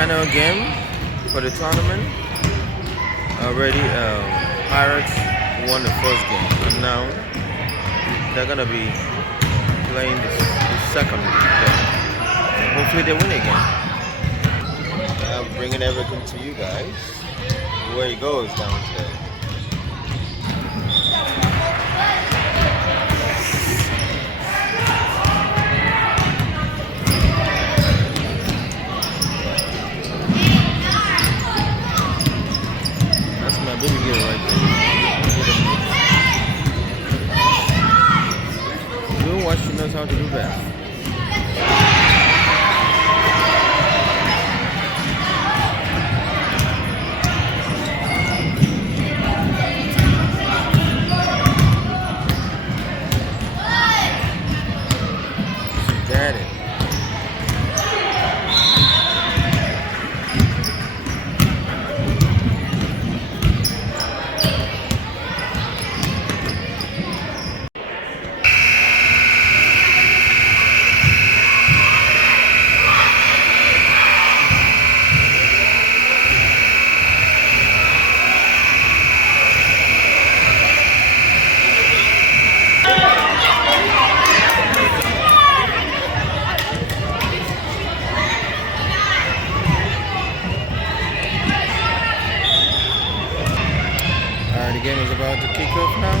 final game for the tournament. Already, Pirates won the first game, and now they're gonna be playing the second game. And hopefully, they win again. I'm bringing everything to you guys. Where it goes downstairs. That's my baby girl right there. Doing what she knows how to do best. Got it. The game is about to kick off now.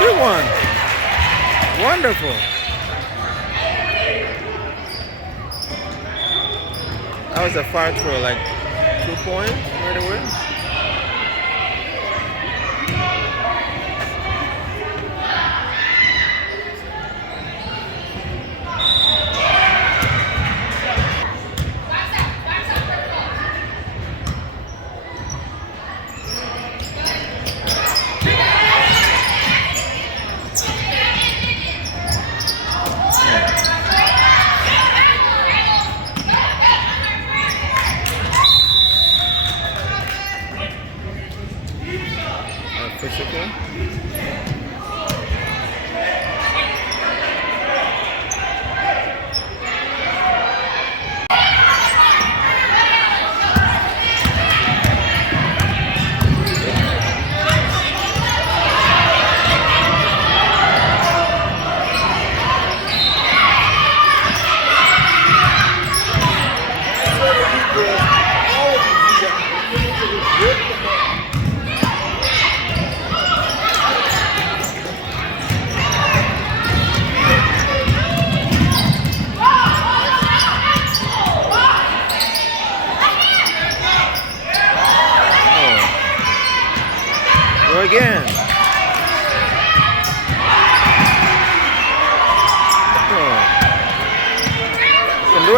Good one. Wonderful. That was a far throw, like 2 points right away.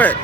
it.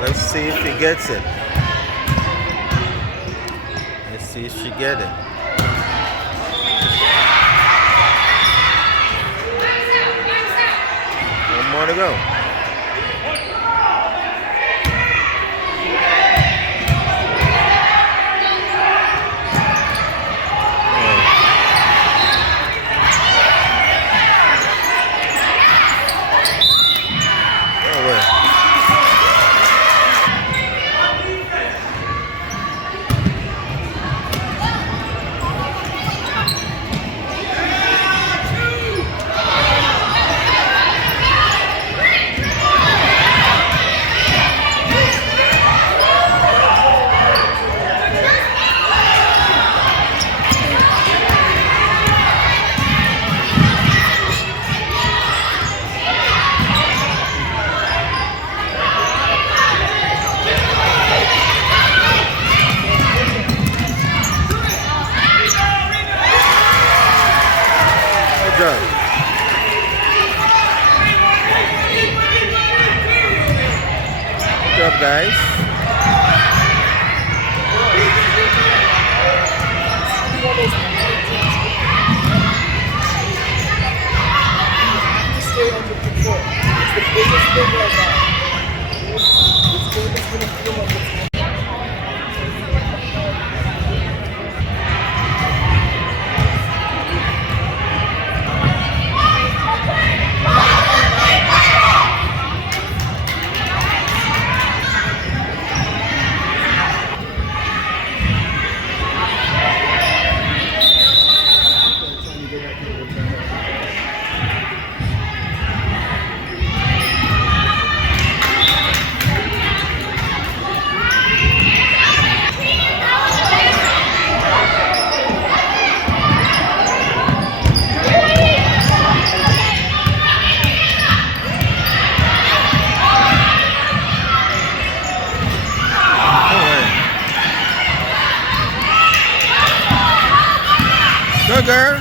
Let's see if he gets it. Let's see if she get it. One more to go. Good job, guys. Stay under control. It's the biggest thing right now. This game is going to feel like it's Go, girl.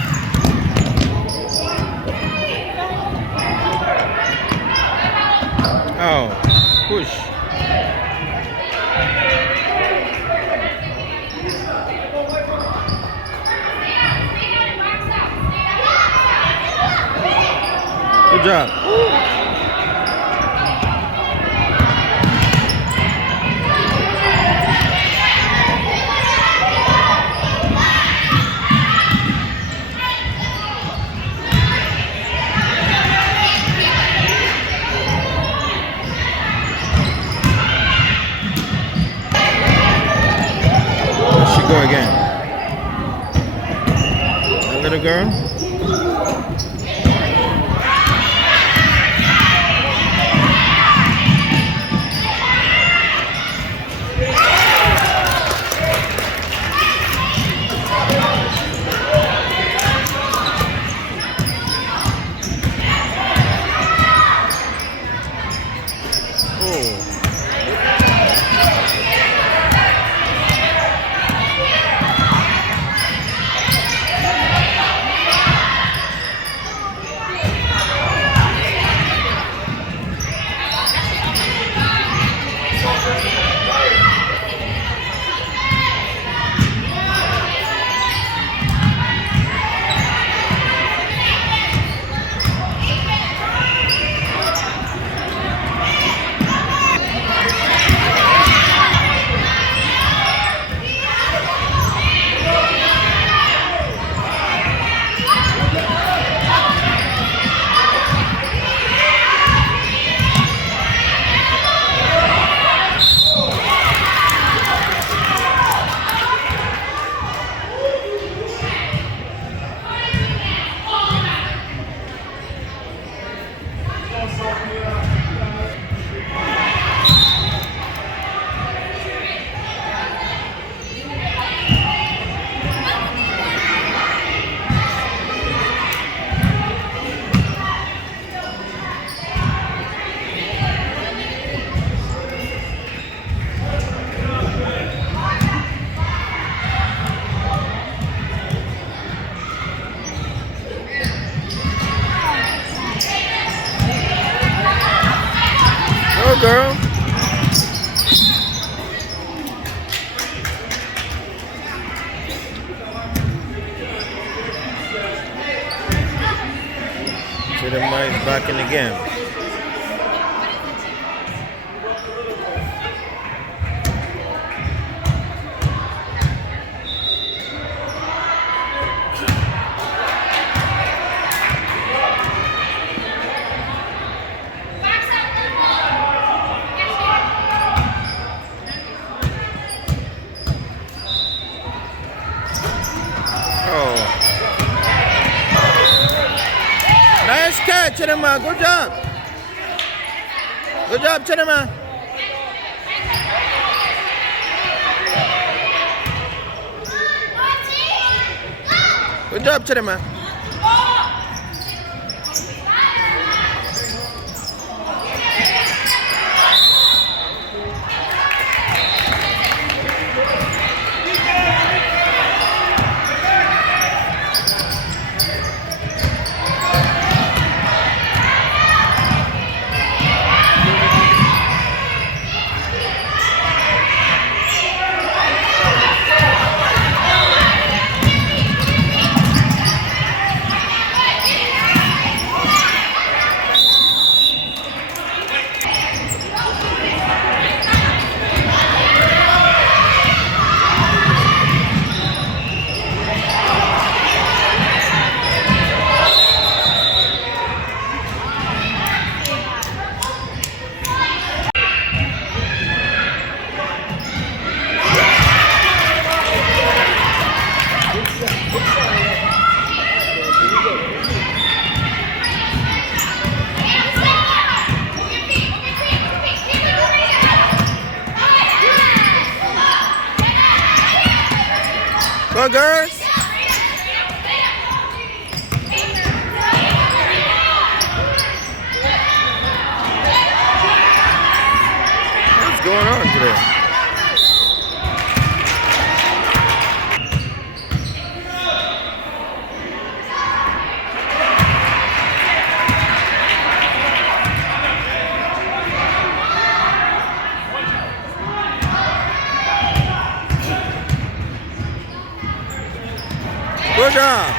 Oh, push. Good job. Go again. That little girl. Oh. back in the game. Oh. Nice catch, Chidema. Good job. Good job, Chidema. Good job, Chidema. Go, girls. What's going on today? Good job.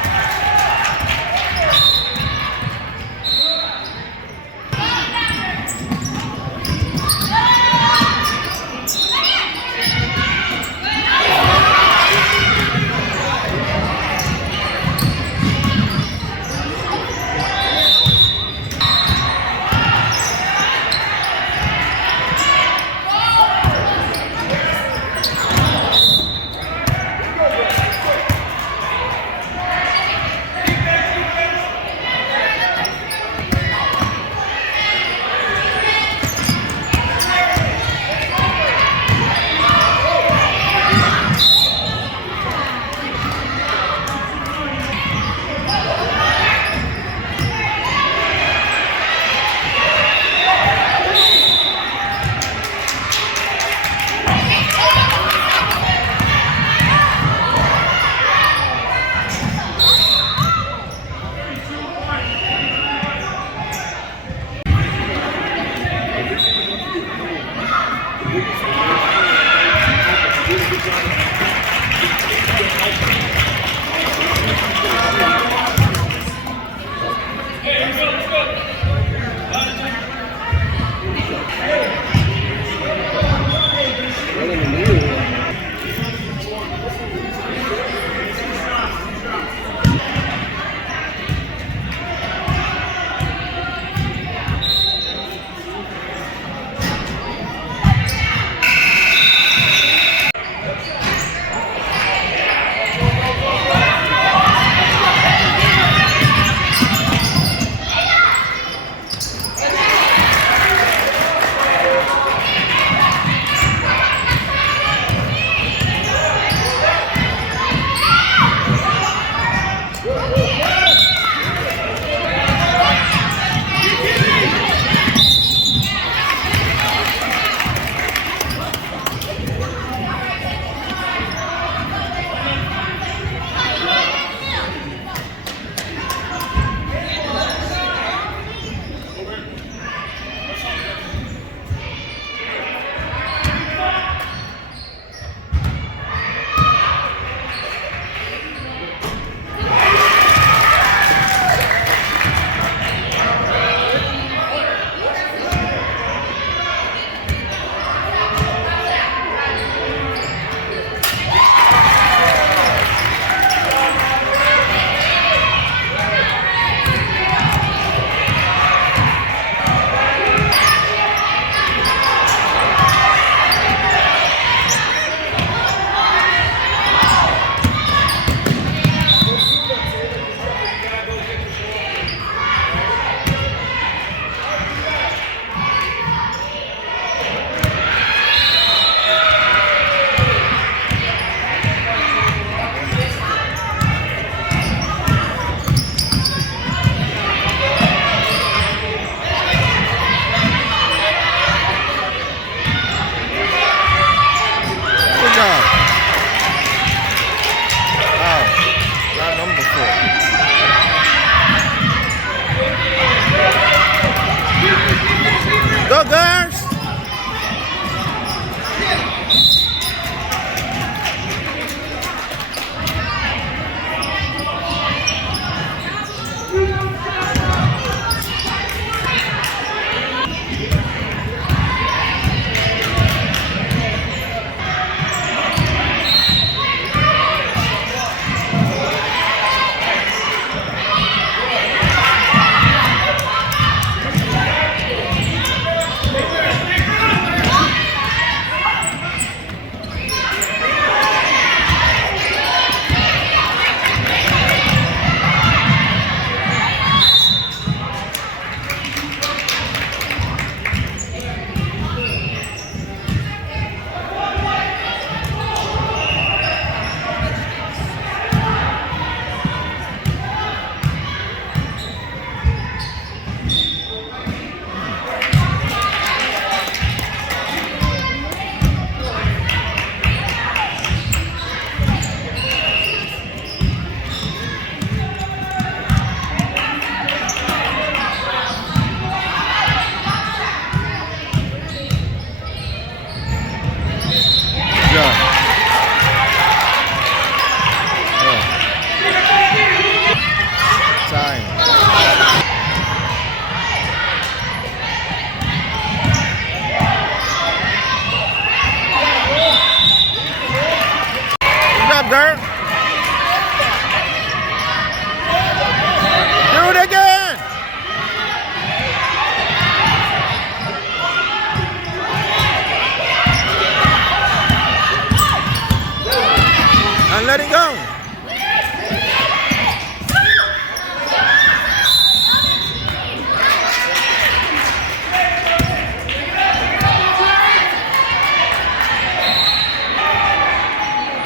let it go.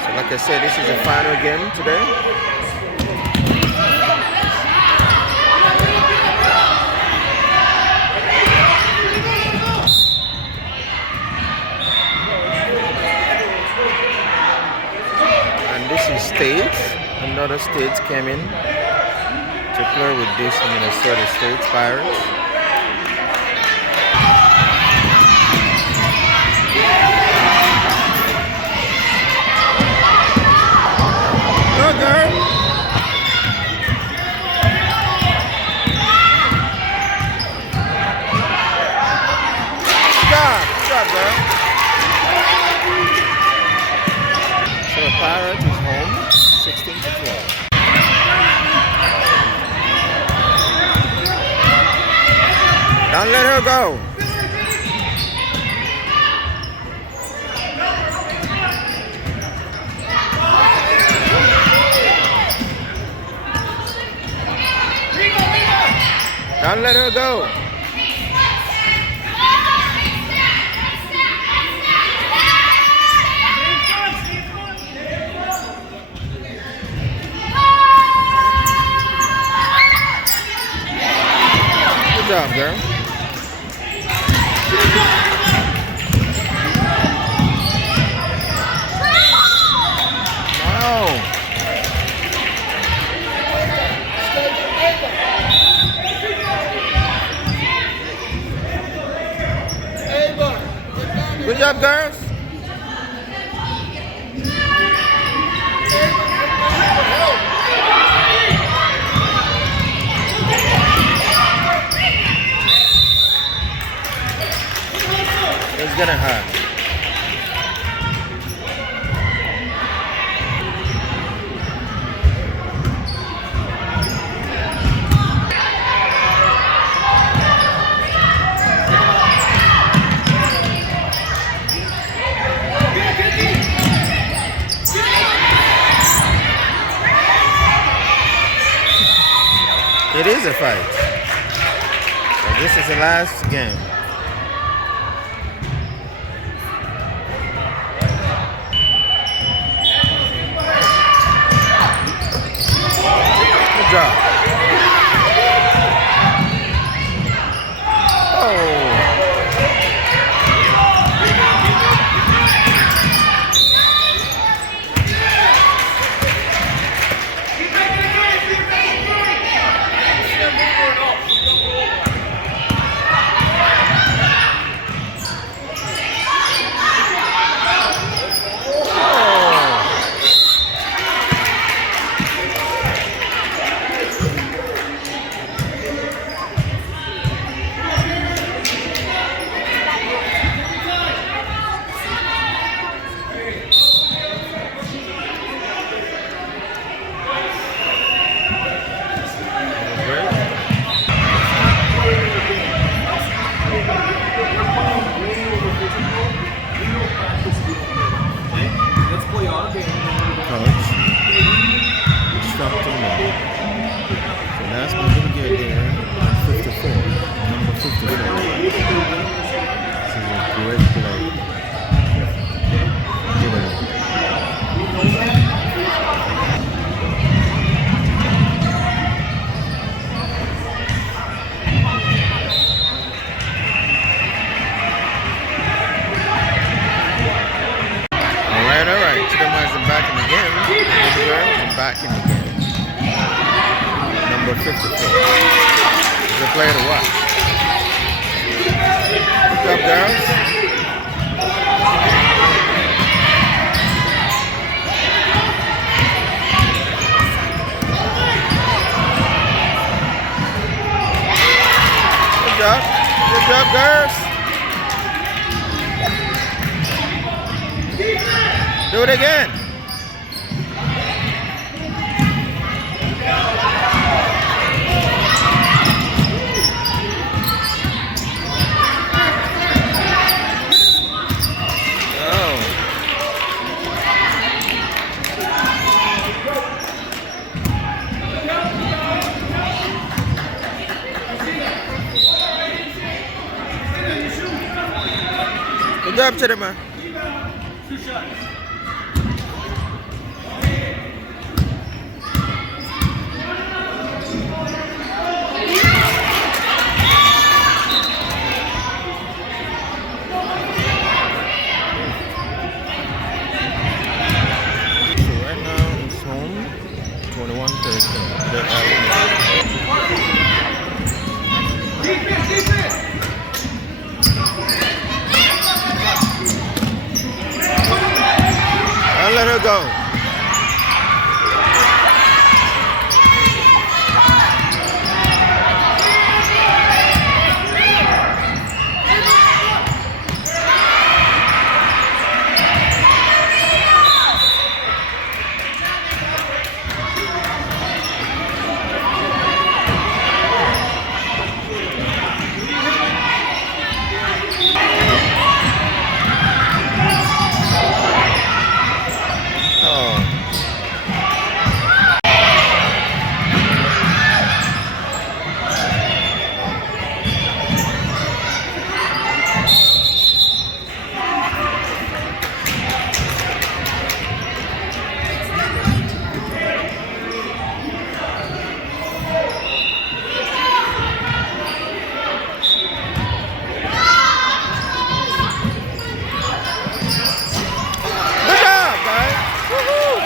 So like I said, this is the final game today. This is States. Another States came in to play with this Minnesota State Pirates. Go, girl. Good job, girl. So Pirates is home, 16 to 12. Don't let her go. Don't let her go. Good job, girl. Good job, girls. It's gonna hurt. It is a fight. So this is the last game. Good job. Oh. Back in the game. Number 54. He's a player to watch. What's up, girls? Good job. Good job, girls. Do it again. job today, man. So right now it's home 21-13. They're out. I'll let her go. Oh. Good job, guys. Woohoo!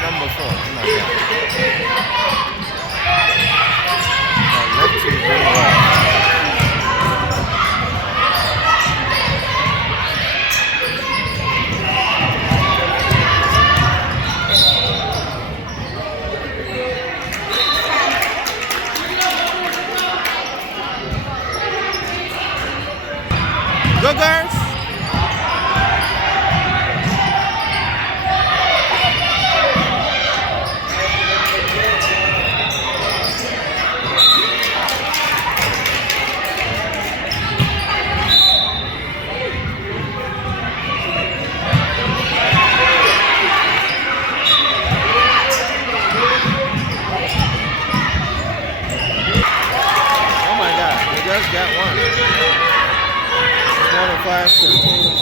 Number 4. Oh my God. Left to very well. Go, girls. Oh my God, they just got one. 25-13.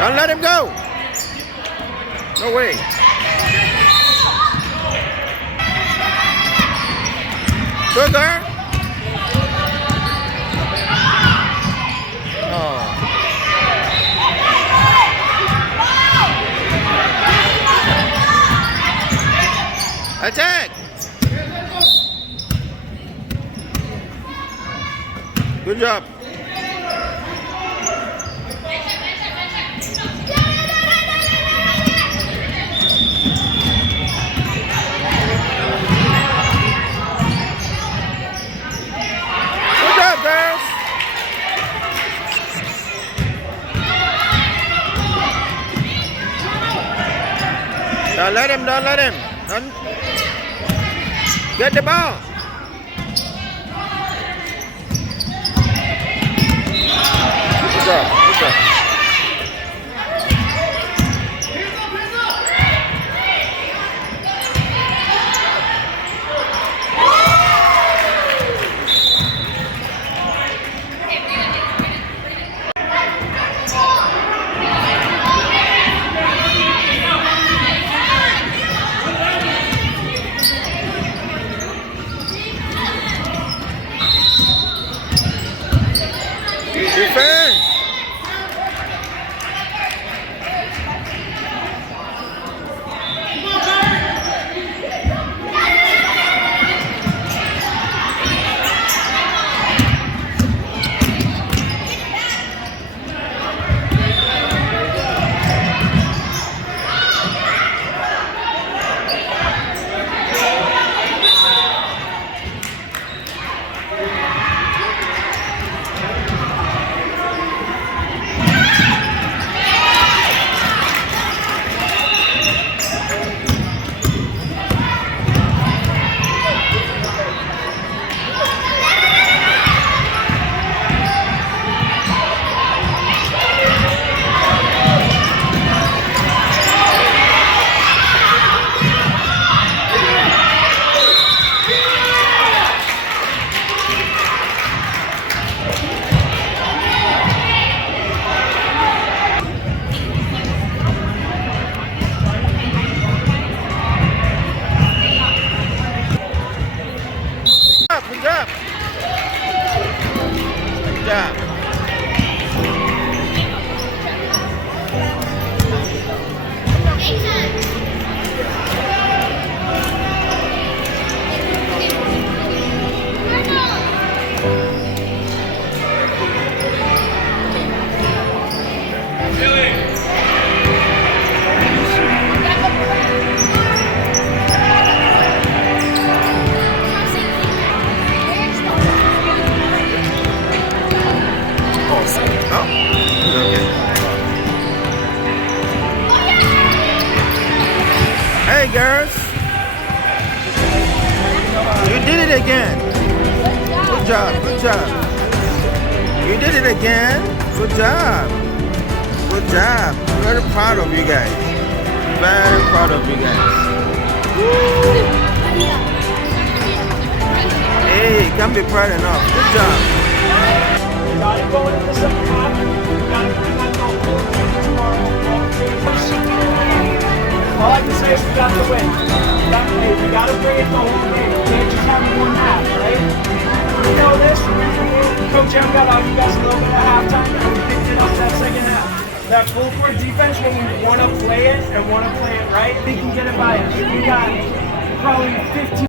Don't let him go. No way. Good girl. Oh. Attack. Good job. Good job, girls. Don't let him, don't let him. Don't. Get the ball. Good job, good job. Defense. job. Oh, okay. Hey, girls. You did it again. Good job. Good job. You did it again. Good job. Good job. Very proud of you guys. Very proud of you guys. Woo. Hey, can't be proud enough. Good job. Got it going in the second half. Got it bring that goal tomorrow. All I can say is we got the win. We got to bring it the whole game. We can't just have one half, right? We know this. Coach M got on you guys a little bit at halftime, and we picked it up that second half. That full court defense, when we want to play it and want to play it right, they can get it by us. We got probably 15.